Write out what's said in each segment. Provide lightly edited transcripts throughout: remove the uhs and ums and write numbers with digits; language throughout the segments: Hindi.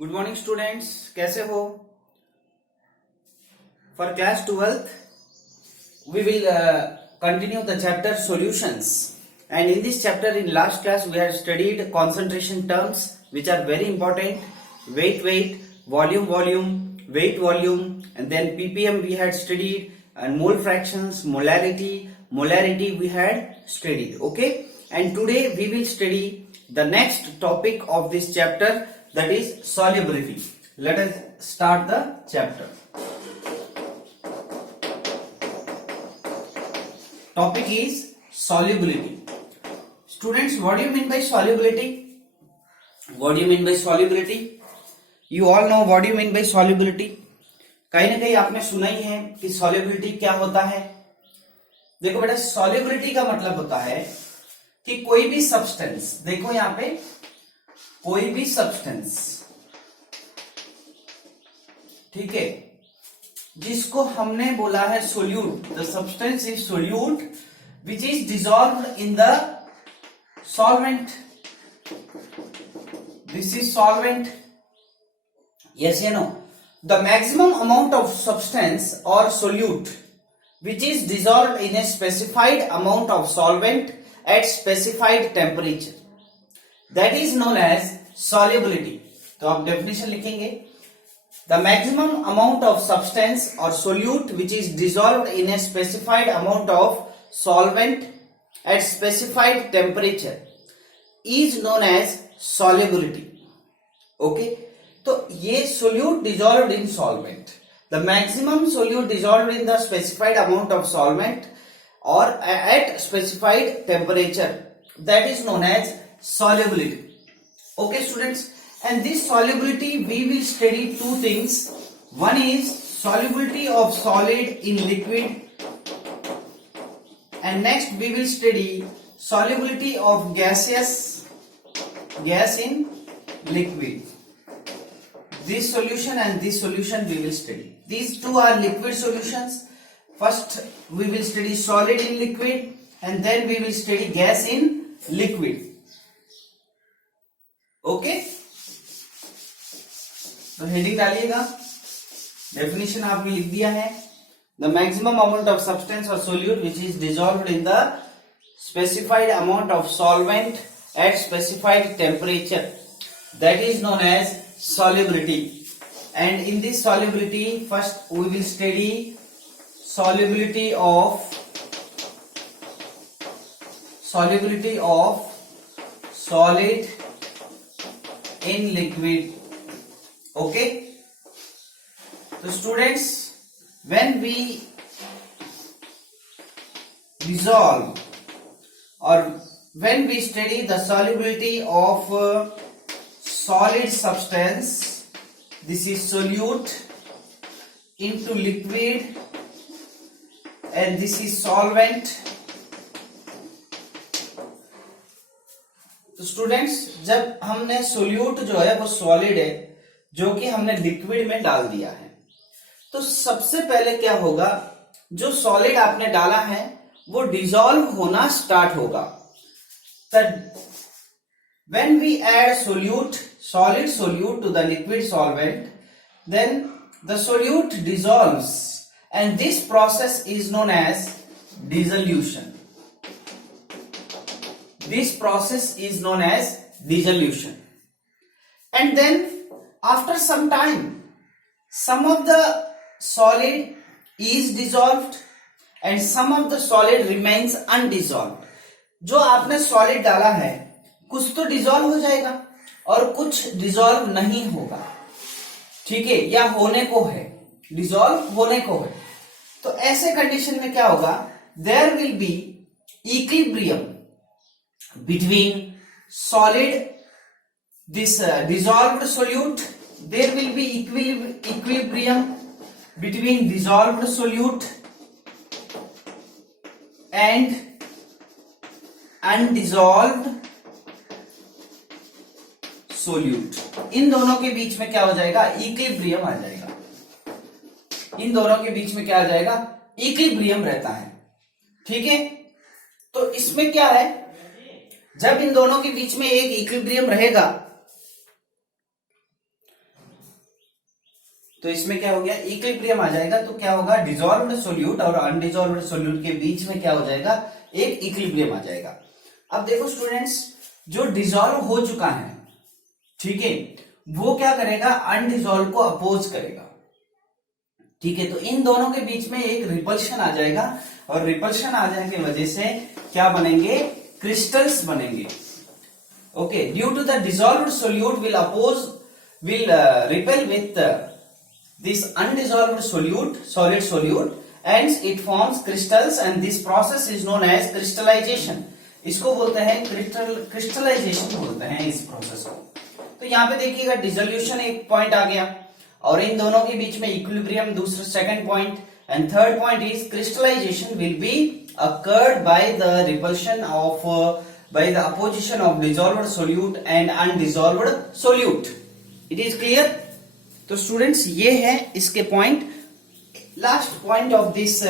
गुड मॉर्निंग स्टूडेंट्स, कैसे हो? For class 12th we will continue the chapter solutions, and in this chapter in last class we had studied concentration terms which are very important: weight, volume, weight, and then ppm we had studied, and mole fractions, molarity we had studied. Okay, and today we will study the next topic of this chapter, that is solubility. Let us start the chapter. Topic is solubility. Students, what do you mean by solubility? What do you mean by solubility? You all know what do you mean by solubility. कहीं ना कहीं आपने सुना ही है कि solubility क्या होता है. देखो बेटा, solubility का मतलब होता है कि कोई भी सब्सटेंस, देखो यहां पे कोई भी सब्सटेंस, ठीक है, जिसको हमने बोला है solute. The substance is solute which is dissolved in the solvent. This is solvent. Yes या no? The maximum amount of substance और solute which is dissolved in a specified amount of solvent at specified temperature, that is known as solubility. तो आप डेफिनेशन लिखेंगे: the maximum amount of substance or solute which is dissolved in a specified amount of solvent at specified temperature is known as solubility. Okay, तो ये solute dissolved in solvent, the maximum solute dissolved in the specified amount of solvent or at specified temperature, that is known as solubility. Okay students, and this solubility we will study two things. One is solubility of solid in liquid, and next we will study solubility of gas in liquid. This solution and this solution we will study. These two are liquid solutions. First we will study solid in liquid, and then we will study gas in liquid. Okay, तो हेडिंग डालिएगा. डेफिनेशन आपने लिख दिया है: the maximum amount of substance और solute which is dissolved in the specified amount of solvent at specified temperature, that is known as solubility. And in this solubility, first we will study solubility of solid in liquid. Okay, so students, when we dissolve or when we study the solubility of solid substance, this is solute, into liquid, and this is solvent. तो स्टूडेंट्स, जब हमने सोल्यूट जो है वो सॉलिड है जो कि हमने लिक्विड में डाल दिया है, तो सबसे पहले क्या होगा, जो सॉलिड आपने डाला है वो डिसॉल्व होना स्टार्ट होगा. When we add solid solute to the liquid solvent, then the solute dissolves, and this process is known as dissolution. This process is known as dissolution. And then after some time, some of the solid is dissolved and some of the solid remains undissolved. जो आपने सॉलिड डाला है कुछ तो डिसॉल्व हो जाएगा और कुछ डिसॉल्व नहीं होगा, ठीक है, या होने को है, डिसॉल्व होने को है. तो ऐसे कंडीशन में क्या होगा, there will be equilibrium between solid, this dissolved solute. There will be equilibrium between dissolved solute and undissolved solute. इन दोनों के बीच में क्या हो जाएगा, इक्विलिब्रियम आ जाएगा. इन दोनों के बीच में क्या आ जाएगा, इक्विलिब्रियम रहता है, ठीक है. तो इसमें क्या है, जब इन दोनों के बीच में एक इक्विलिब्रियम रहेगा तो इसमें क्या हो गया, इक्विलिब्रियम आ जाएगा। तो क्या होगा, डिजॉल्व्ड सोल्यूट और अनडिजॉल्व्ड सोल्यूट के बीच में क्या हो जाएगा, एक इक्विलिब्रियम आ जाएगा। अब देखो स्टूडेंट्स, जो डिजॉल्व हो चुका है, ठीक है, वो क्या करेगा, अनडिजॉल्व को अपोज करेगा। ठीक है, तो इन दोनों के बीच में एक रिपल्शन आ जाएगा, और रिपल्शन आ जाने की वजह से क्या बनेंगे, क्रिस्टल्स बनेंगे। Okay, due to the dissolved solute will repel with this undissolved solid solute, and it forms crystals, and this process is known as crystallization. इसको बोलते हैं क्रिस्टलाइजेशन बोलते हैं इस प्रोसेस को। तो यहाँ पे देखिएगा, डिसोल्यूशन एक पॉइंट आ गया, और इन दोनों के बीच में इक्विलिब्रियम दूसरा second point, and third point is crystallisation will be occurred by the repulsion of by the opposition of dissolved solute and undissolved solute. It is clear? तो स्टूडेंट्स ये है इसके point. Last point of this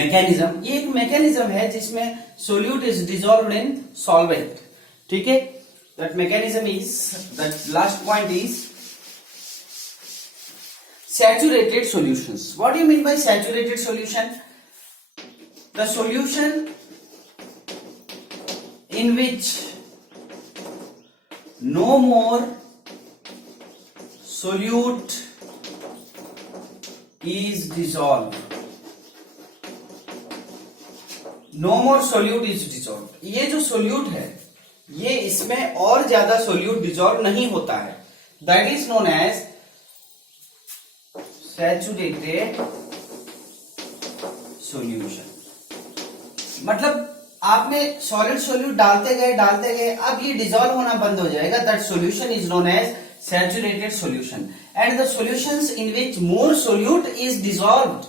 mechanism, ये एक मैकेनिज्म है जिसमें solute is dissolved in solvent. ठीक है, that mechanism is, that last point is saturated solutions. What do you mean by saturated solution? The solution in which no more solute is dissolved. No more solute is dissolved. ये जो solute है, ये इसमें और ज्यादा solute dissolve नहीं होता है, that is known as saturated solution. मतलब आपने सॉलिड सोल्यूट डालते गए, अब ये डिसॉल्व होना बंद हो जाएगा, that solution is known as saturated solution. And the solutions in which more solute is dissolved,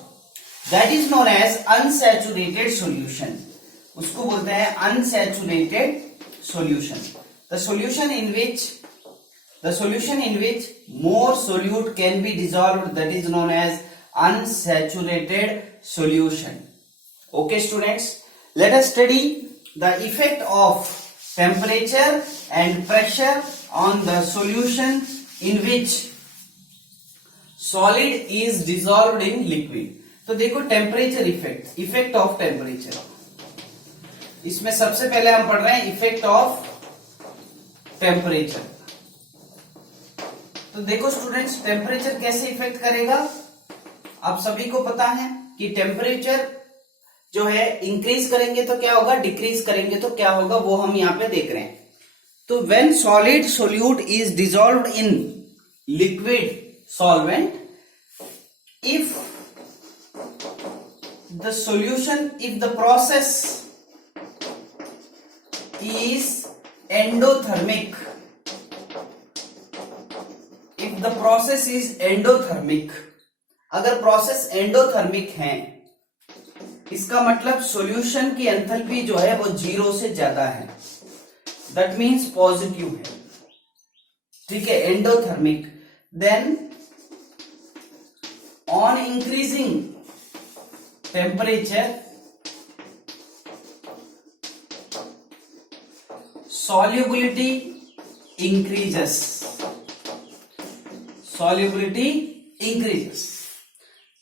that is known as unsaturated solution. उसको बोलते हैं unsaturated solution. The solution in which more solute can be dissolved, that is known as unsaturated solution. Okay students, let us study the effect of temperature and pressure on the solution in which solid is dissolved in liquid. तो देखो टेम्परेचर इफेक्ट ऑफ टेम्परेचर, इसमें सबसे पहले हम पढ़ रहे हैं इफेक्ट ऑफ टेम्परेचर। तो देखो स्टूडेंट्स, टेम्परेचर कैसे इफेक्ट करेगा, आप सभी को पता है कि टेम्परेचर जो है इंक्रीज करेंगे तो क्या होगा, डिक्रीज करेंगे तो क्या होगा, वो हम यहां पे देख रहे हैं। तो when solid solute is dissolved in liquid solvent, if the process is endothermic, if the process is endothermic, अगर प्रोसेस एंडोथर्मिक है, इसका मतलब सॉल्यूशन की एंथैल्पी जो है वो 0 से ज्यादा है, दैट मींस पॉजिटिव है। ठीक है, endothermic. Then on increasing temperature, solubility increases. Solubility increases.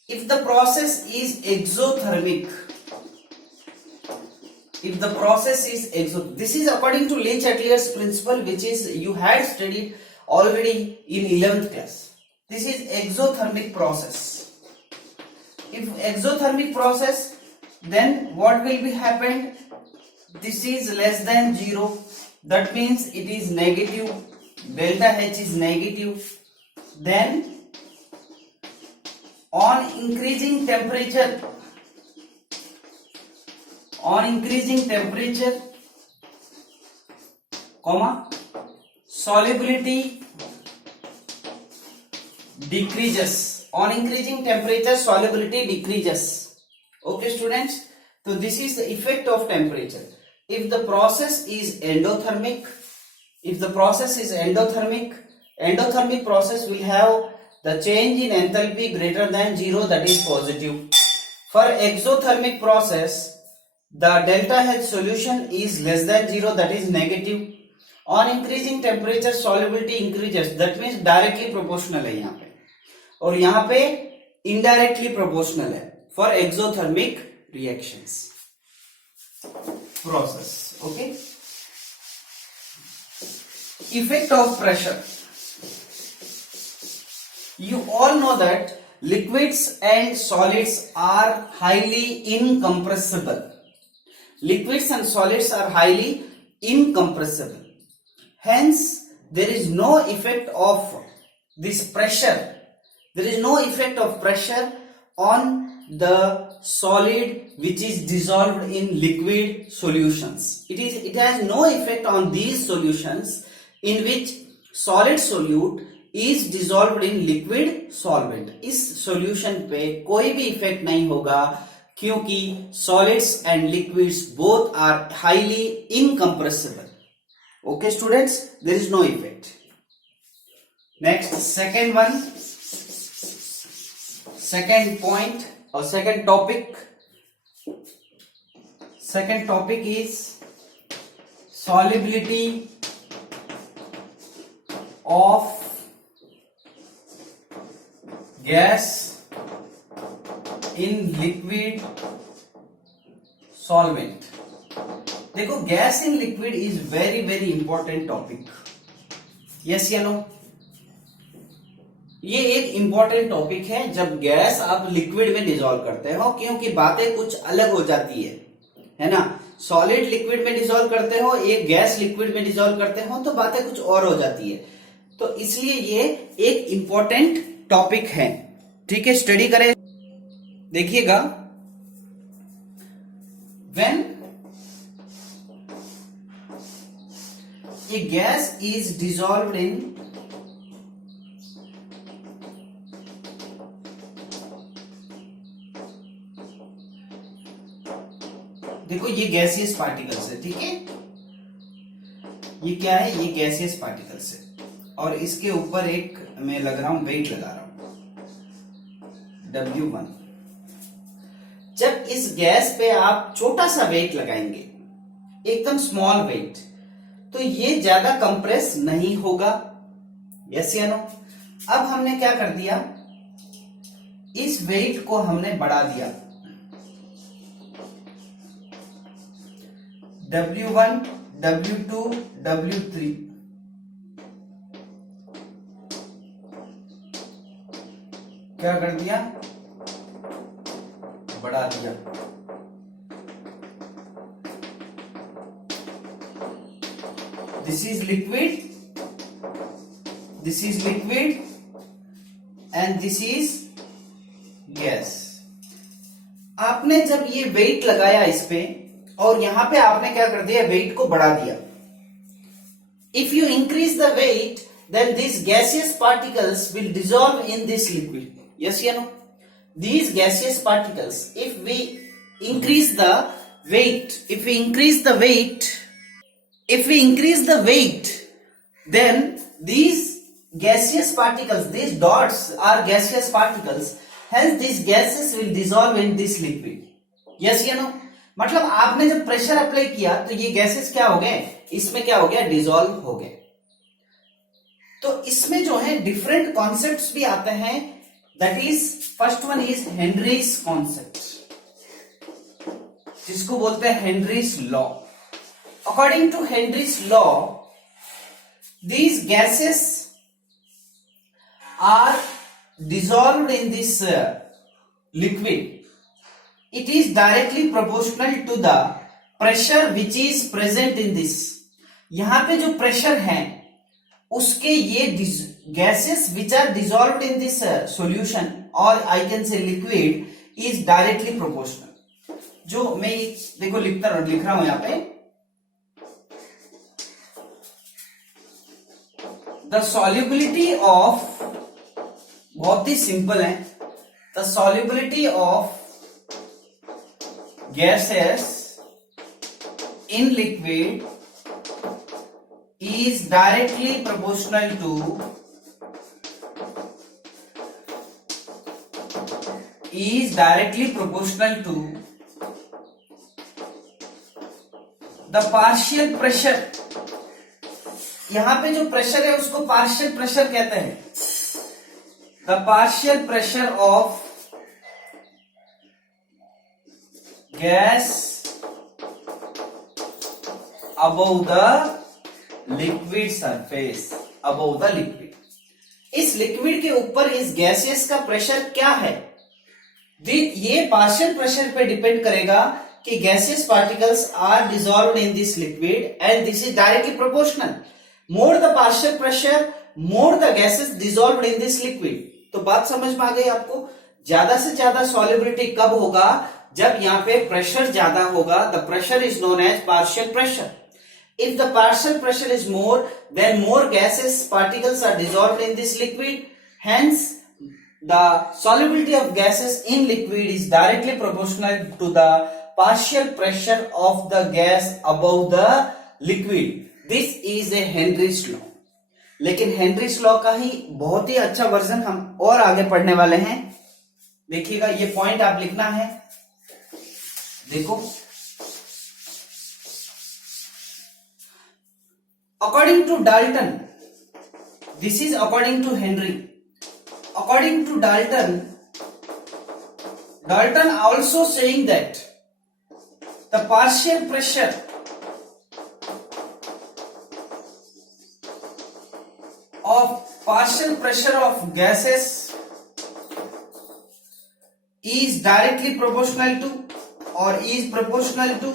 If the process is exothermic, this is according to Le-Chatelier's principle, which is you had studied already in 11th class. This is exothermic process. If exothermic process, then what will be happened? This is less than 0. That means it is negative. Delta H is negative. Then on increasing temperature, solubility decreases. On increasing temperature, solubility decreases. Okay students, so this is the effect of temperature. If the process is endothermic, endothermic process will have the change in enthalpy greater than 0, that is positive. For exothermic process, the delta H solution is less than 0, that is negative. On increasing temperature, solubility increases, that means directly proportional है यहाँ पे। और यहां पे इनडायरेक्टली प्रोपोर्शनल है for exothermic reactions process. Okay. Effect of pressure. You all know that liquids and solids are highly incompressible. Liquids and solids are highly incompressible. Hence, there is no effect of this pressure. There is no effect of pressure on the solid which is dissolved in liquid solutions. It has no effect on these solutions in which solid solute is dissolved in liquid solvent. इस solution पे कोई भी effect नहीं होगा क्योंकि solids and liquids both are highly incompressible. Okay students, there is no effect. Next, second one, second point or second topic. Second topic is solubility of gas in liquid solvent. देखो, gas in liquid is very very important topic. Yes या नो? ये एक इंपॉर्टेंट टॉपिक है जब गैस आप लिक्विड में डिसॉल्व करते हो, क्योंकि बातें कुछ अलग हो जाती है ना. सॉलिड लिक्विड में डिसॉल्व करते हो, एक गैस लिक्विड में डिसॉल्व करते हो तो बातें कुछ और हो जाती है. तो इसलिए ये एक इंपॉर्टेंट टॉपिक है. ठीक है, स्टडी करें. देखिएगा, when A gas is dissolved इन देखो, ये गैसियस पार्टिकल्स है. ठीक है, ये क्या है? ये गैसियस पार्टिकल्स है और इसके ऊपर एक मैं लग रहा हूं, वेट लगा रहा हूं W1. जब इस गैस पे आप छोटा सा वेट लगाएंगे, एकदम स्मॉल वेट, तो ये ज्यादा कंप्रेस नहीं होगा. यस या नो? अब हमने क्या कर दिया, इस वेट को हमने बढ़ा दिया. W1, W2, W3. क्या कर दिया? बढ़ा दिया. This is liquid, this is liquid and this is gas. आपने जब ये वेट लगाया इस पे और यहां पे आपने क्या कर दिया, वेट को बढ़ा दिया. If you increase the weight, then these gaseous particles will dissolve in this liquid. Yes or no? These gaseous particles, if we increase the weight, then these gaseous particles, these dots are gaseous particles, hence these gases will dissolve in this liquid. Yes or no? मतलब आपने जब प्रेशर अप्लाई किया तो ये गैसेस क्या हो गए, इसमें क्या हो गया, डिसॉल्व हो गए. तो इसमें जो है डिफरेंट कॉन्सेप्ट्स भी आते हैं. That is, first one is Henry's concept, जिसको बोलते हैं Henry's law. According to Henry's law, these gases are dissolved in this liquid. It is directly proportional to the pressure which is present in this. यहां पे जो प्रेशर है उसके ये gases which are dissolved in this solution or I can say liquid is directly proportional. जो मैं देखो लिख रहा हूं यहां पे, the solubility of, बहुत ही सिंपल है, the solubility of gases in liquid is directly proportional to the partial pressure. यहां पे जो प्रेशर है उसको पार्शियल प्रेशर कहते हैं. the partial pressure of gas above the liquid surface, above the liquid. इस लिक्विड के ऊपर इस गैसेस का प्रेशर क्या है, ये पार्शियल प्रेशर पे डिपेंड करेगा कि gases particles are dissolved in this liquid and this is directly proportional. More the partial pressure, more the gases dissolved in this liquid. तो बात समझ में आ गई आपको. ज्यादा से ज्यादा सॉल्युबिलिटी कब होगा, जब यहाँ पे प्रेशर ज्यादा होगा. The pressure is known as partial pressure. If the partial pressure is more, then more gases particles are dissolved in this liquid. Hence, the solubility of gases in liquid is directly proportional to the partial pressure of the gas above the liquid. This is a Henry's law. लेकिन हेनरीज लॉ का ही बहुत ही अच्छा वर्जन हम और आगे पढ़ने वाले हैं. देखिएगा, ये पॉइंट आप लिखना है. देखो, according to Dalton, this is according to Henry. According to Dalton also saying that the partial pressure of gases is directly proportional to or is proportional to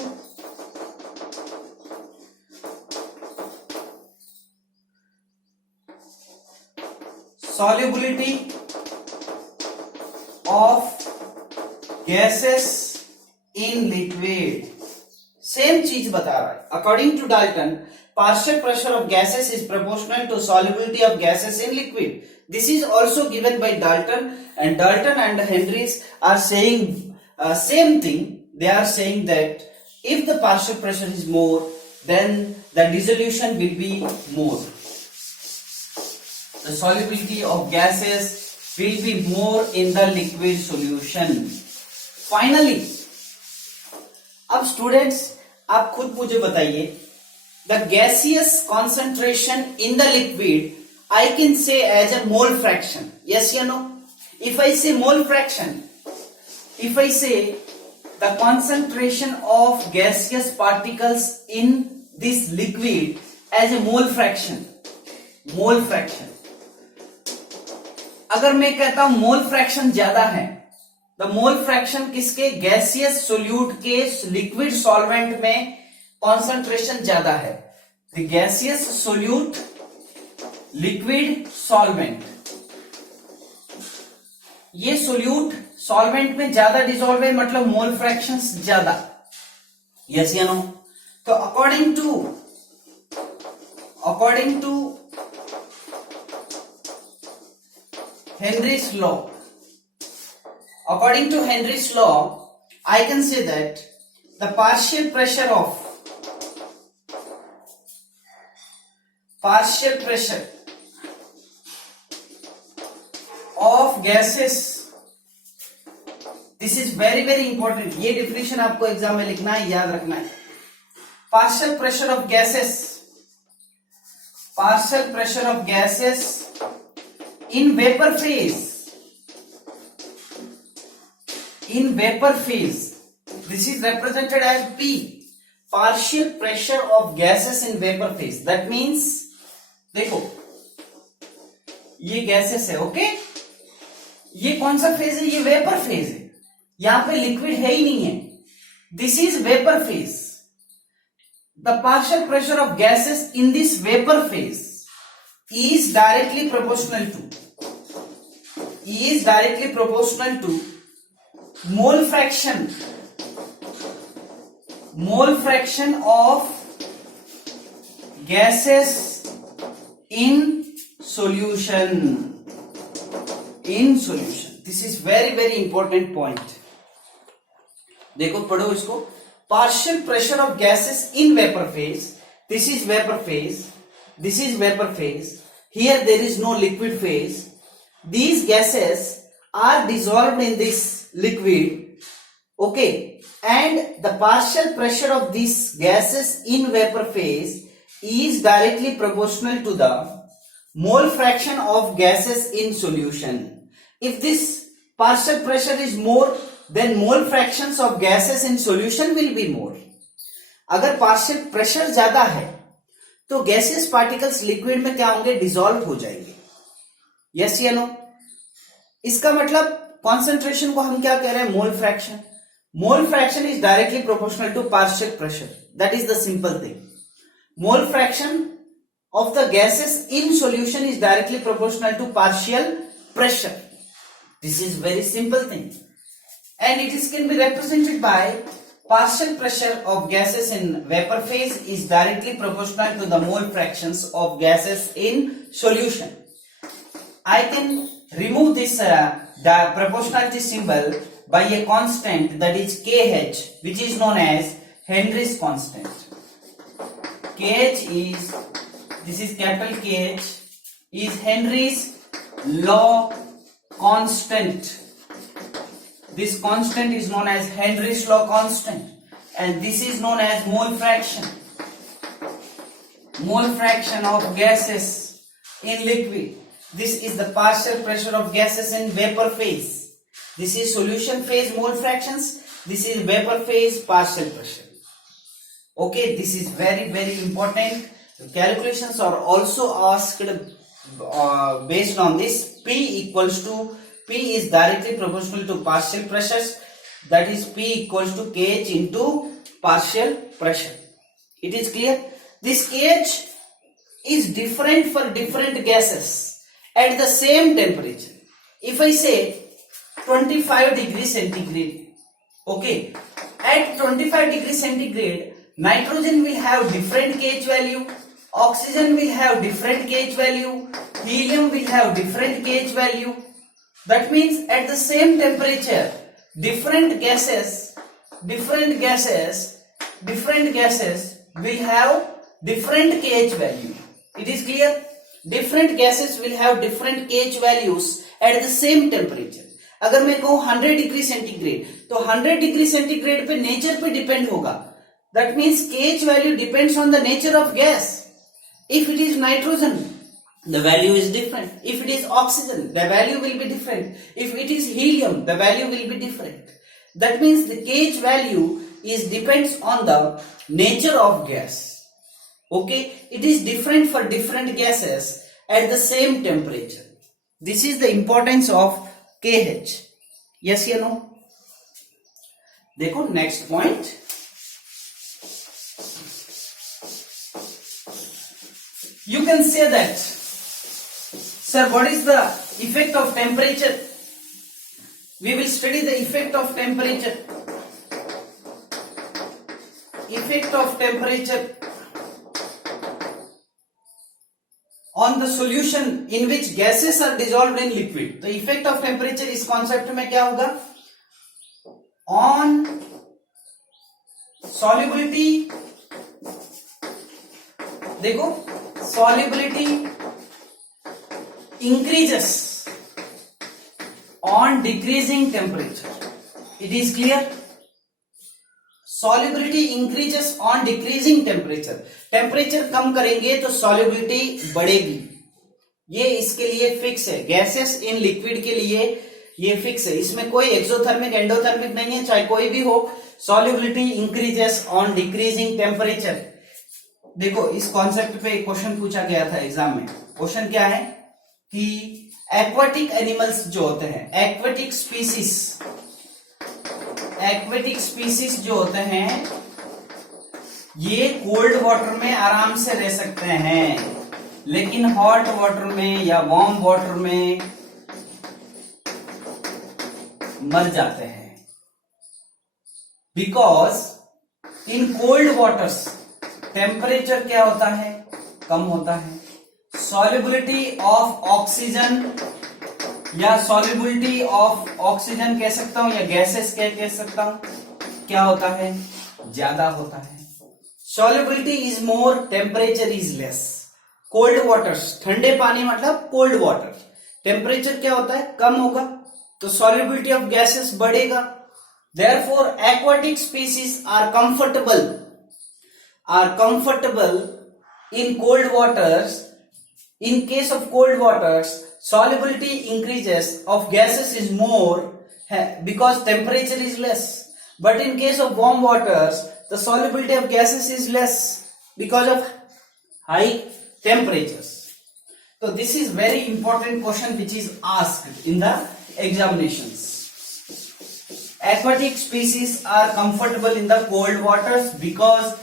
solubility of gases in liquid. Same चीज बता रहा है. According to Dalton, partial pressure of gases is proportional to solubility of gases in liquid. This is also given by Dalton, and Dalton and Henrys are saying same thing. They are saying that if the partial pressure is more, then the dissolution will be more. The solubility of gases will be more in the liquid solution. Finally, अब स्टूडेंट्स आप खुद मुझे बताइए, the gaseous concentration in the liquid I can say as a mole fraction. Yes or no? If I say mole fraction, if I say the concentration of gaseous particles in this liquid as a mole fraction, अगर मैं कहता हूं मोल फ्रैक्शन ज्यादा है, द मोल फ्रैक्शन किसके, गैसियस सोल्यूट के लिक्विड सॉल्वेंट में कॉन्सेंट्रेशन ज्यादा है. The gaseous solute liquid solvent, ये सोल्यूट सॉल्वेंट में ज्यादा डिसॉल्व है, मतलब मोल फ्रैक्शन ज्यादा. यस या नो? तो according to Henry's law, according to Henry's law, I can say that the partial pressure of gases, this is very very important. ये definition आपको एग्जाम में लिखना है, याद रखना है. partial pressure of gases in vapor phase, this is represented as P, partial pressure of gases in vapor phase. That means, देखो ये गैसेस है, ओके, ये कौन सा फेज है, ये वेपर फेज है. यहां पे लिक्विड है ही नहीं है. This is vapour phase. The partial pressure of gases in this vapour phase is directly proportional to mole fraction of gases in solution. This is very very important point. देखो पढ़ो इसको. partial pressure of gases in vapor phase, this is vapor phase, this is vapor phase. Here there is no liquid phase. These gases are dissolved in this liquid, okay, and the partial pressure of these gases in vapor phase is directly proportional to the mole fraction of gases in solution. If this partial pressure is more, then mole fractions of gases in solution will be more. अगर पार्शियल प्रेशर ज्यादा है तो गैसेस पार्टिकल्स लिक्विड में क्या होंगे, डिसॉल्व हो जाएंगे. यस या नो? इसका मतलब कॉन्सेंट्रेशन को हम क्या कह रहे हैं, mole fraction. Mole fraction is directly proportional to partial pressure. That is the simple thing. Mole fraction of the gases in solution is directly proportional to partial pressure. This is very simple thing, and it is can be represented by partial pressure of gases in vapor phase is directly proportional to the mole fractions of gases in solution. I can remove this the proportionality symbol by a constant, that is KH, which is known as Henry's constant. KH is, this is capital KH, is Henry's law constant. This constant is known as Henry's law constant, and this is known as mole fraction. Mole fraction of gases in liquid. This is the partial pressure of gases in vapor phase. This is solution phase mole fractions. This is vapor phase partial pressure. Okay, this is very, very important. The calculations are also asked based on this. P is directly proportional to partial pressures. That is P equals to KH into partial pressure. It is clear? This KH is different for different gases at the same temperature. If I say 25 degrees centigrade, okay, at 25 degrees centigrade, nitrogen will have different KH value, oxygen will have different KH value, helium will have different KH value. That means at the same temperature, different gases will have different KH value. It is clear? Different gases will have different KH values at the same temperature. अगर मैं कहूं 100 डिग्री सेंटीग्रेड, तो 100 डिग्री सेंटीग्रेड पे नेचर पे डिपेंड होगा. That means KH value depends on the nature of gas. If it is nitrogen, the value is different. If it is oxygen, the value will be different. If it is helium, the value will be different. That means the KH value is depends on the nature of gas. Okay, it is different for different gases at the same temperature. This is the importance of KH. Yes या no? देखो next point. You can say that, sir, what is the effect of temperature? We will study the effect of temperature. Effect of temperature on the solution in which gases are dissolved in liquid. तो effect of temperature इस concept में क्या होगा? On solubility, देखो solubility increases on decreasing temperature. It is clear? Solubility increases on decreasing temperature. Temperature कम करेंगे तो solubility बढ़ेगी. ये इसके लिए फिक्स है. गैसेस इन लिक्विड के लिए ये फिक्स है. इसमें कोई एक्सोथर्मिक एंडोथर्मिक नहीं है, चाहे कोई भी हो. solubility increases on decreasing temperature. देखो इस कॉन्सेप्ट पे एक क्वेश्चन पूछा गया था एग्जाम में. क्वेश्चन क्या है कि एक्वाटिक एनिमल्स जो होते हैं, एक्वाटिक स्पीसीज जो होते हैं, ये कोल्ड वाटर में आराम से रह सकते हैं, लेकिन हॉट वाटर में या वार्म वाटर में मर जाते हैं. Because in cold waters temperature क्या होता है, कम होता है. सॉल्युबिलिटी ऑफ ऑक्सीजन या सॉल्युबिलिटी ऑफ ऑक्सीजन कह सकता हूं, या गैसेस कह सकता हूं, क्या होता है, ज्यादा होता है. Solubility is more, temperature is less. Cold waters, ठंडे पानी मतलब कोल्ड वाटर, टेम्परेचर क्या होता है, कम होगा, तो सॉल्युबिलिटी ऑफ गैसेस बढ़ेगा. Therefore aquatic species are comfortable in cold waters In case of cold waters, solubility increases of gases is more because temperature is less. But in case of warm waters, the solubility of gases is less because of high temperatures. So this is very important question which is asked in the examinations. Aquatic species are comfortable in the cold waters because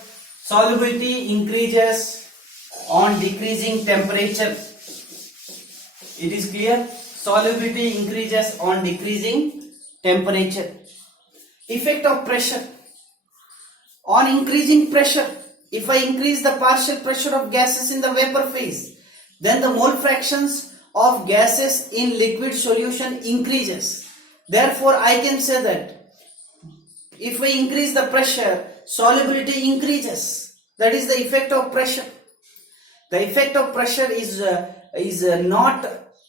solubility increases on decreasing temperature. It is clear? Solubility increases on decreasing temperature. Effect of pressure. On increasing pressure, if I increase the partial pressure of gases in the vapor phase, then the mole fractions of gases in liquid solution increases. Therefore, I can say that if I increase the pressure, solubility increases. That is the effect of pressure. The effect of pressure is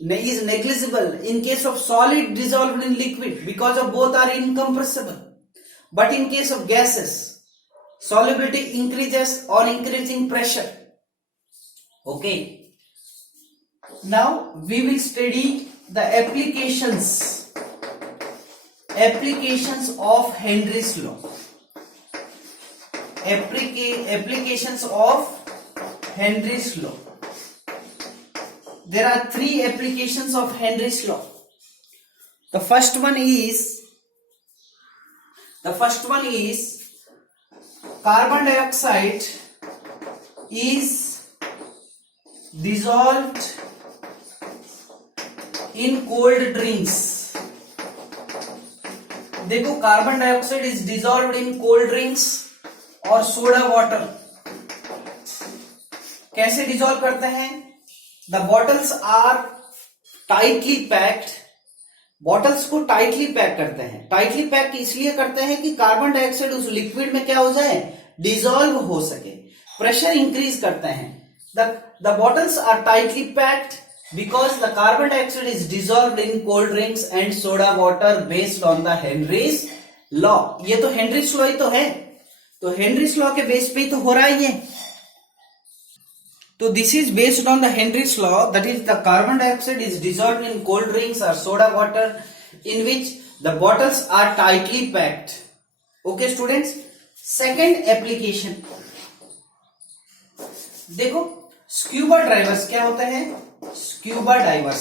negligible in case of solid dissolved in liquid because of both are incompressible. But in case of gases, solubility increases on increasing pressure. Okay. Now we will study the applications of Henry's law. Applications of Henry's law. There are three applications of Henry's law. The first one is carbon dioxide is dissolved in cold drinks. देखो, carbon dioxide is dissolved in cold drinks और सोडा वाटर. कैसे डिजॉल्व करते हैं? The bottles are tightly packed. Bottles को टाइटली पैक करते हैं. टाइटली पैक इसलिए करते हैं कि कार्बन डाइऑक्साइड उस लिक्विड में क्या हो जाए, डिजॉल्व हो सके. प्रेशर इंक्रीज करते हैं. The bottles are tightly packed because the carbon dioxide is dissolved in cold drinks and soda water based on the Henry's law. ये तो Henry's law ही तो है. तो Henry's law के बेस पे ही तो हो रहा है ये. तो this is based on the Henry's law, that is the carbon dioxide is dissolved in cold drinks or soda water in which the bottles are tightly packed. Okay students. Second application, देखो, स्क्यूबा डाइवर्स क्या होता है? स्क्यूबा डाइवर्स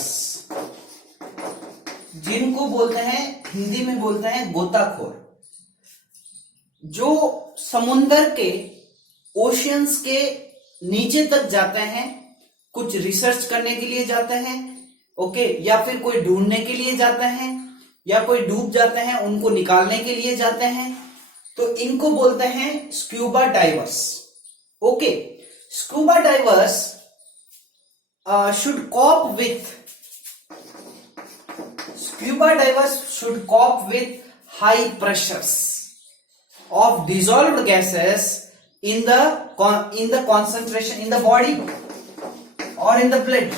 जिनको बोलते हैं, हिंदी में बोलते हैं गोताखोर, जो समुंदर के ओशियंस के नीचे तक जाते हैं, कुछ रिसर्च करने के लिए जाते हैं. ओके. या फिर कोई ढूंढने के लिए जाते हैं, या कोई डूब जाते हैं उनको निकालने के लिए जाते हैं. तो इनको बोलते हैं scuba diverse. Okay. Scuba divers should cope with high pressures of dissolved gases in the concentration in the body or in the blood.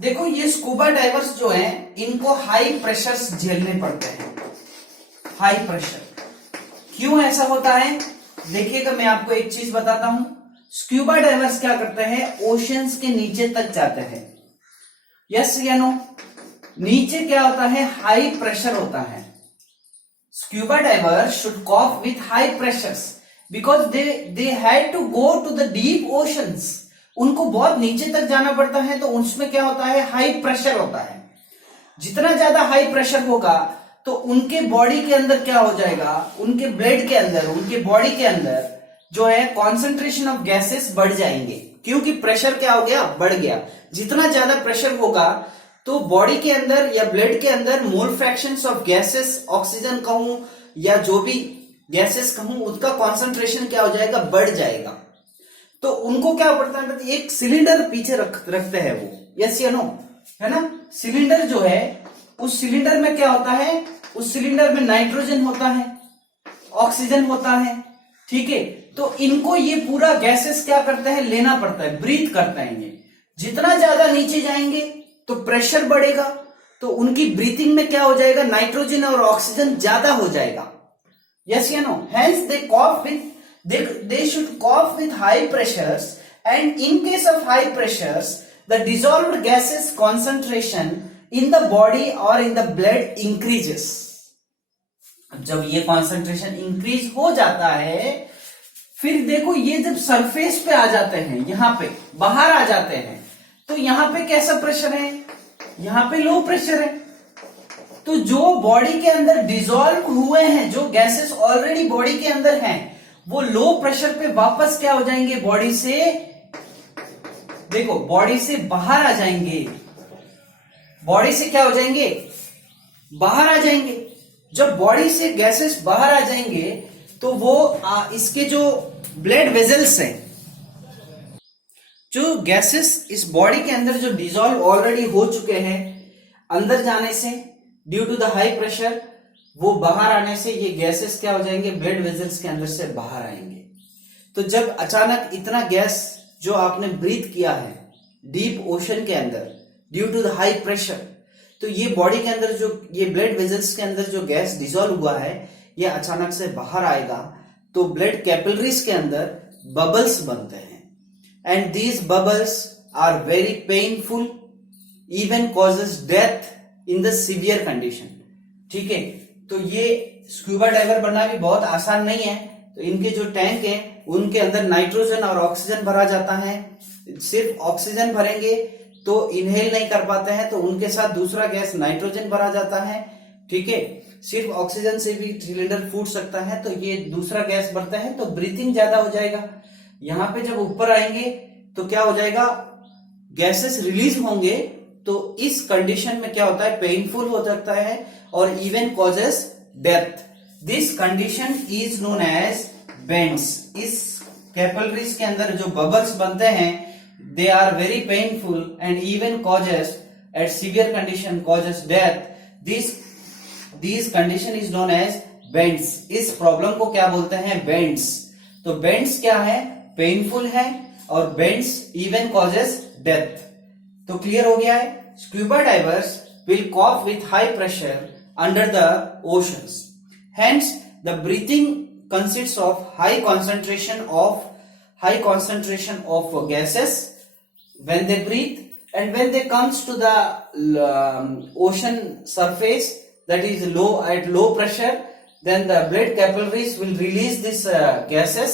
देखो, ये स्कूबा डाइवर्स जो हैं, इनको हाई प्रेशर्स झेलने पड़ते हैं. हाई प्रेशर क्यों ऐसा होता है? देखिएगा, मैं आपको एक चीज बताता हूं. स्क्यूबा डाइवर्स क्या करते हैं? ओशियंस के नीचे तक जाते हैं. यस या नो? नीचे क्या होता है? हाई प्रेशर होता है. Scuba divers should cope with high pressures because they had to go to the deep oceans. उनको बहुत नीचे तक जाना पड़ता है, तो उसमें क्या होता है? हाई प्रेशर होता है. जितना ज्यादा हाई प्रेशर होगा तो उनके बॉडी के अंदर क्या हो जाएगा? उनके ब्लड के अंदर, उनके बॉडी के अंदर जो है कॉन्सेंट्रेशन ऑफ गैसेस बढ़ जाएंगे, क्योंकि प्रेशर क्या हो गया? बढ़ गया. जितना ज्यादा प्रेशर होगा तो बॉडी के अंदर या ब्लड के अंदर मोल फ्रैक्शंस ऑफ गैसेस, ऑक्सीजन कहूं या जो भी गैसेस कहूं, उसका कॉन्सेंट्रेशन क्या हो जाएगा? बढ़ जाएगा. तो उनको क्या पड़ता है? एक सिलेंडर पीछे रखते हैं वो. यस या नो? है ना? सिलेंडर जो है, उस सिलेंडर में क्या होता है? उस सिलेंडर में नाइट्रोजन होता है, ऑक्सीजन होता है. ठीक है. तो इनको ये पूरा गैसेस क्या करते हैं? लेना पड़ता है, ब्रीथ करते हैं ये. जितना ज्यादा नीचे जाएंगे तो प्रेशर बढ़ेगा, तो उनकी ब्रीथिंग में क्या हो जाएगा? नाइट्रोजन और ऑक्सीजन ज्यादा हो जाएगा. यस या no? Hence they should cope with high pressures and in case of high pressures the dissolved gases concentration in the body or in the blood increases. जब ये concentration increase हो जाता है, फिर देखो ये जब सरफेस पे आ जाते हैं, यहां पे बाहर आ जाते हैं, तो यहां पे कैसा प्रेशर है, यहां पे लो प्रेशर है। तो जो बॉडी के अंदर डिसॉल्व हुए हैं, जो गैसेस ऑलरेडी बॉडी के अंदर हैं, वो लो प्रेशर पे वापस क्या हो जाएंगे, बॉडी से, देखो बॉडी से बाहर आ जाएंगे, बॉडी से क्या हो जाएंगे, बाहर आ जाएंगे। जब बॉडी से गैसेस बाहर आ जाएंगे तो वो इसके जो ब्लड वेजल्स हैं, जो गैसेस इस बॉडी के अंदर जो डिसॉल्व ऑलरेडी हो चुके हैं, अंदर जाने से due to the high pressure, वो बाहर आने से ये गैसेस क्या हो जाएंगे, ब्लड वेजल्स के अंदर से बाहर आएंगे। तो जब अचानक इतना गैस जो आपने ब्रीथ किया है डीप ओशन के अंदर due to the high pressure, तो ये बॉडी के अंदर जो ये ब्लड वेजल्स के अंदर जो गैस डिसॉल्व हुआ है, ये अचानक से बाहर आएगा, तो ब्लड कैपिलरीज के अंदर बबल्स बनते हैं and these bubbles are very painful, even causes death in the severe condition. ठीक है, तो ये स्क्यूबा डाइवर बनना भी बहुत आसान नहीं है। तो इनके जो टैंक है उनके अंदर नाइट्रोजन और ऑक्सीजन भरा जाता है। सिर्फ ऑक्सीजन भरेंगे तो इनहेल नहीं कर पाते हैं, तो उनके साथ दूसरा गैस नाइट्रोजन भरा जाता है। ठीक है, सिर्फ ऑक्सीजन से भी सिलेंडर फूट सकता है, तो ये दूसरा गैस भरता है, तो ब्रीथिंग ज्यादा हो जाएगा। यहां पे जब ऊपर आएंगे तो क्या हो जाएगा, गैसेस रिलीज होंगे, तो इस कंडीशन में क्या होता है, पेनफुल हो सकता है और even causes death. This condition is known as bends. इस कैपिलरीज के अंदर जो बबल्स बनते हैं, they are very painful and even causes at severe condition causes death. This condition is known as bends. इस प्रॉब्लम को क्या बोलते हैं, बेंड्स। तो बेंड्स क्या है, पेनफुल है, और बेंड्स इवन कॉजेस डेथ। तो क्लियर हो गया है। Scuba diverse will cough with high pressure under the oceans. Hence, the breathing consists of high concentration of gases when they breathe, and when they comes to the ocean surface, that is at low pressure, then the blood capillaries will release these gases.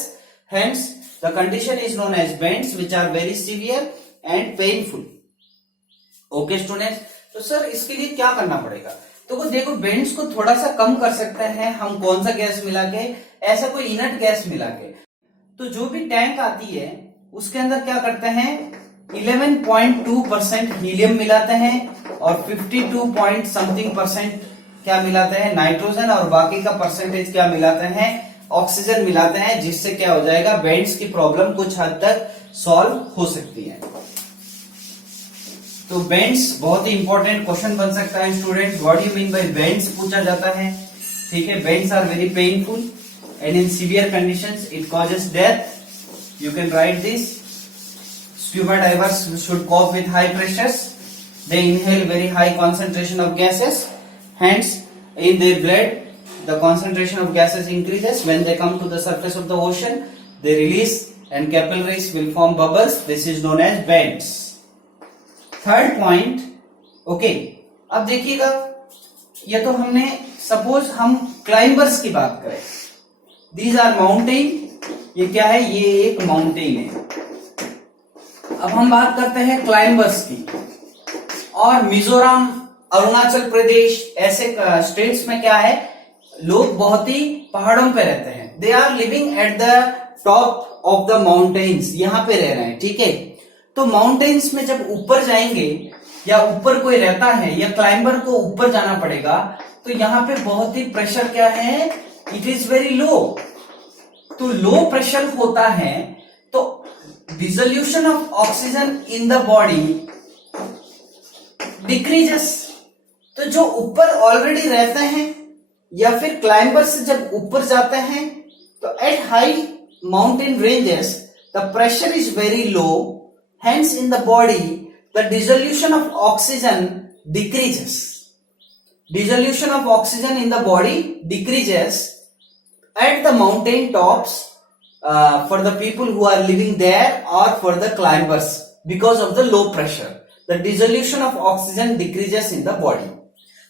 Hence, the condition is known as bends, which are very severe and painful. Okay, students. तो सर इसके लिए क्या करना पड़ेगा, तो देखो बेंड्स को थोड़ा सा कम कर सकते हैं हम कौन सा गैस मिला के, ऐसा कोई इनर्ट गैस मिला के। तो जो भी टैंक आती है उसके अंदर क्या करते हैं, 11.2% हीलियम मिलाते हैं और 52 पॉइंट समथिंग परसेंट क्या मिलाते हैं, नाइट्रोजन, और बाकी का परसेंटेज क्या मिलाते हैं, ऑक्सीजन मिलाते हैं, जिससे क्या हो जाएगा, बेंड्स की प्रॉब्लम कुछ हद तक सॉल्व हो सकती है। तो बेंड्स बहुत ही इंपॉर्टेंट क्वेश्चन बन सकता है students, what do you mean by bends पूछा जाता है। ठीक है, bends are very painful and in severe conditions it causes death. You can write this. Scuba divers should cope with high pressures, they inhale very high concentration of gases, hence in their blood the concentration of gases increases. When they come to the surface of the ocean, they release and capillaries will form bubbles. This is known as bends. Third point, okay, अब देखिएगा, ये तो हमने सपोज हम क्लाइंबर्स की बात करें, दीज आर माउंटेन, ये क्या है, ये एक माउंटेन है। अब हम बात करते हैं क्लाइंबर्स की, और मिजोरम, अरुणाचल प्रदेश ऐसे स्टेट्स में क्या है, लोग बहुत ही पहाड़ों पे रहते हैं। They are living at the top of the mountains, यहां पे रह रहे हैं। ठीक है, तो माउंटेन्स में जब ऊपर जाएंगे या ऊपर कोई रहता है या क्लाइंबर को ऊपर जाना पड़ेगा, तो यहां पे बहुत ही प्रेशर क्या है, इट इज वेरी लो। तो लो प्रेशर होता है तो dissolution of oxygen in the body decreases. तो जो ऊपर ऑलरेडी रहते हैं या फिर क्लाइंबर से जब ऊपर जाते हैं, तो at high mountain ranges the pressure is very low, hence in the body the dissolution of oxygen decreases. Dissolution of oxygen in the body decreases at the mountain tops for the people who are living there or for the climbers because of the low pressure. The dissolution of oxygen decreases in the body.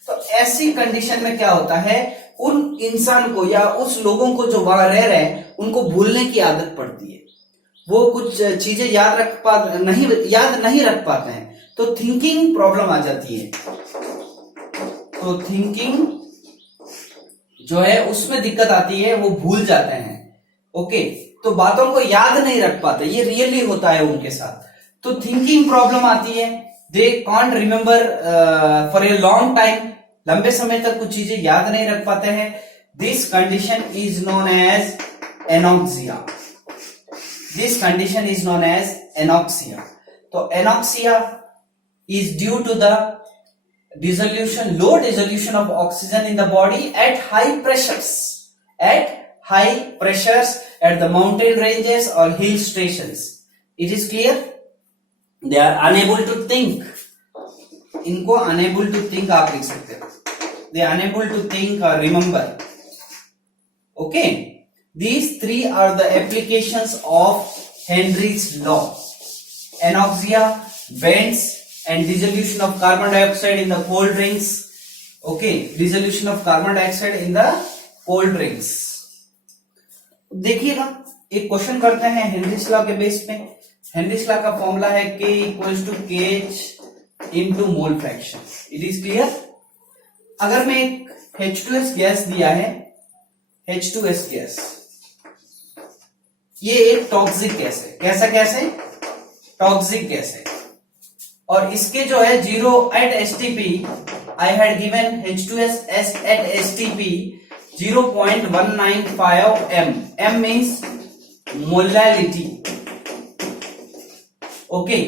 तो ऐसी कंडीशन में क्या होता है, उन इंसान को या उस लोगों को जो वहां रह रहे हैं उनको भूलने की आदत पड़ती है, वो कुछ चीजें याद नहीं रख पाते हैं, तो थिंकिंग प्रॉब्लम आ जाती है। तो थिंकिंग जो है उसमें दिक्कत आती है, वो भूल जाते हैं। ओके, तो बातों को याद नहीं रख पाते, ये रियली होता है उनके साथ। तो थिंकिंग प्रॉब्लम आती है, they can't remember for a long time, लंबे समय तक कुछ चीजें याद नहीं रख पाते हैं। This condition is known as anoxia. This condition is known as anoxia. तो anoxia is due to the low dissolution of oxygen in the body at high pressures, at the mountain ranges or hill stations. It is clear? They are unable to think. इनको unable to think आप लिख सकते हो, they are unable to think or remember. Okay, these three are the applications of Henry's law: anoxia, bends, and dissolution of carbon dioxide in the cold drinks. Okay, dissolution of carbon dioxide in the cold drinks. देखिएगा, एक क्वेश्चन करते हैं हेनरीज लॉ के बेस पे। हेनरीज लॉ का फॉर्मूला है K equals to KH into mole fraction. It is clear? अगर मैं एक H2S गैस दिया है, H2S गैस, ये एक टॉक्सिक गैस है। कैसा गैस है? टॉक्सिक गैस है। और इसके जो है 0 at STP, I had given H2S at STP 0.195 m. M means molality. Okay,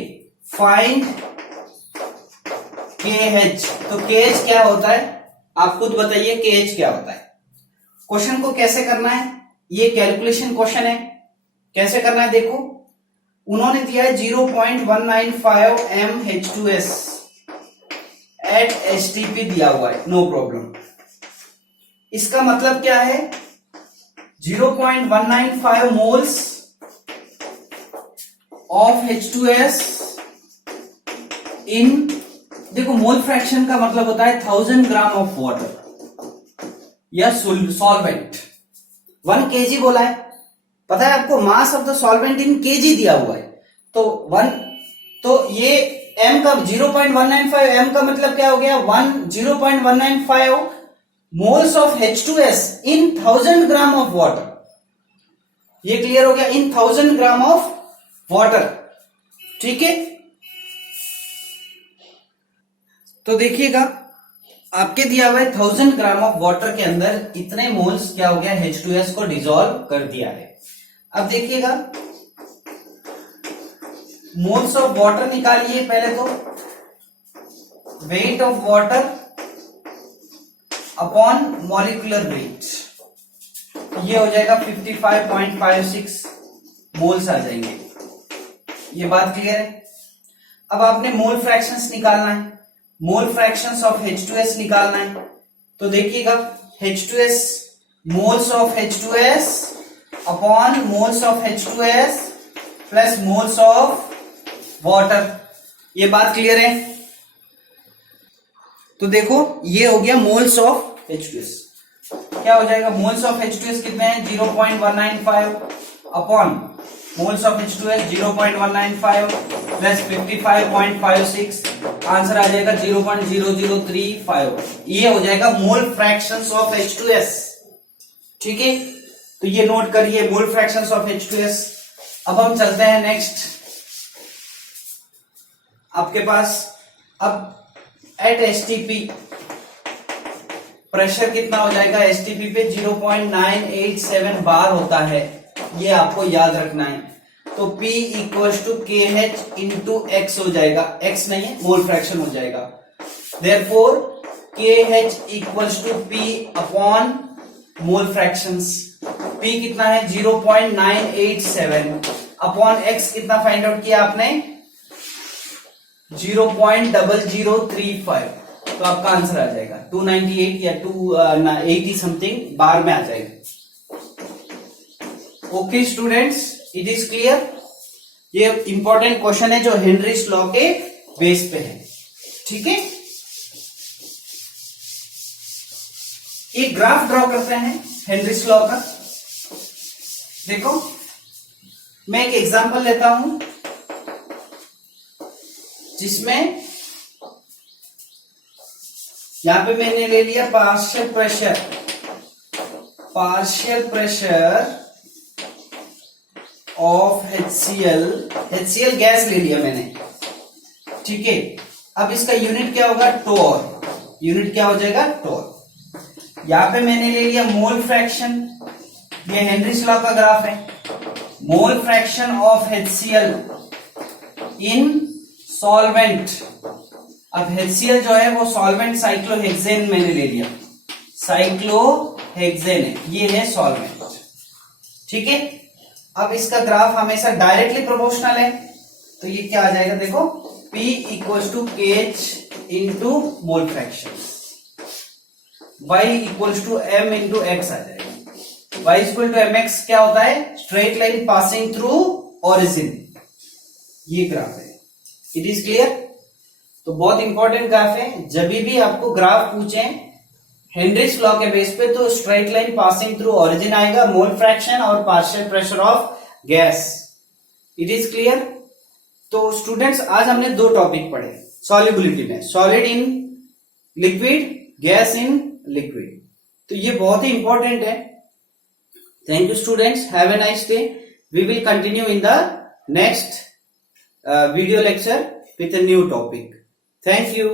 find KH. तो KH क्या होता है, आप खुद बताइए KH क्या होता है। क्वेश्चन को कैसे करना है, ये कैलकुलेशन क्वेश्चन है, कैसे करना है देखो। उन्होंने दिया है 0.195 m H2S at STP दिया हुआ है, नो प्रॉब्लम। इसका मतलब क्या है, 0.195 मोल्स ऑफ H2S इन, देखो मोल फ्रैक्शन का मतलब होता है 1000 ग्राम ऑफ वाटर या सॉल्वेंट। 1 kg बोला है, पता है आपको mass of the solvent in KG दिया हुआ है। तो ये m का 0.195 m का मतलब क्या हो गया, 0.195 moles of H2S in 1000 gram of water. ये क्लियर हो गया, इन 1000 ग्राम ऑफ वाटर। ठीक है, तो देखिएगा आपके दिया हुआ है 1000 ग्राम ऑफ वाटर के अंदर इतने मोल्स क्या हो गया, H2S को डिसॉल्व कर दिया है। अब देखिएगा, मोल्स ऑफ वाटर निकालिए पहले तो, weight of water upon molecular weight, ये हो जाएगा 55.56 मोल्स आ जाएंगे। ये बात क्लियर है? अब आपने मोल फ्रैक्शंस निकालना है, मोल फ्रैक्शंस ऑफ H2S निकालना है। तो देखिएगा, H2S, moles of H2S upon moles of H2S plus moles of water, ये बात क्लियर है? तो देखो, ये हो गया मोल्स ऑफ H2S। क्या हो जाएगा, मोल्स ऑफ H2S कितने हैं, 0.195 upon moles of H2S 0.195 plus 55.56, answer आ जाएगा 0.0035। ये हो जाएगा मोल फ्रैक्शंस ऑफ H2S। ठीक है, तो ये नोट करिए, मोल फ्रैक्शंस ऑफ H2S। अब हम चलते हैं नेक्स्ट, आपके पास अब एट STP प्रेशर कितना हो जाएगा, STP पे 0.987 बार होता है, ये आपको याद रखना है। तो P equals to KH into X हो जाएगा, X नहीं है, मोल फ्रैक्शन हो जाएगा। Therefore KH equals to P upon mole fractions. P कितना है, 0.987 अपॉन X कितना फाइंड आउट किया आपने, 0.0035। तो आपका आंसर आ जाएगा 298 या 280 समथिंग बार में आ जाएगा। Okay students, it is clear. ये इंपॉर्टेंट क्वेश्चन है जो हेनरीज लॉ के बेस पे है, ठीक है। एक ग्राफ ड्रॉ करते हैं हेनरीज लॉ का। देखो, मैं एक एग्जांपल लेता हूं जिसमें यहां पे मैंने ले लिया partial pressure of HCl gas ले लिया मैंने, ठीक है। अब इसका यूनिट क्या होगा, टोर। यूनिट क्या हो जाएगा, टोर। यहां पे मैंने ले लिया मोल फ्रैक्शन, ये हेनरीज लॉ का ग्राफ है। Mole fraction of HCl in solvent. अब HCl जो है वो सॉल्वेंट साइक्लोहेक्सेन मैंने ले लिया, साइक्लोहेक्सेन है, ये है सॉल्वेंट, ठीक है। अब इसका ग्राफ हमेशा डायरेक्टली प्रोपोर्शनल है, तो ये क्या आ जाएगा, देखो P equal to KH into mole fraction, Y equal to M into X आ जाएगा। Y इक्वल टू MX क्या होता है, straight line passing through origin, ये ग्राफ है। It is clear. तो बहुत इंपॉर्टेंट ग्राफ है। जब भी आपको ग्राफ पूछे हेनरीज लॉ के बेस पे, तो straight line passing through origin आएगा, मोल फ्रैक्शन और partial pressure of gas. It is clear. तो स्टूडेंट्स, आज हमने दो टॉपिक पढ़े सॉल्युबिलिटी में, solid in liquid, gas in liquid. तो ये बहुत ही इंपॉर्टेंट है। Thank you students, have a nice day. We will continue in the next video lecture with a new topic. Thank you.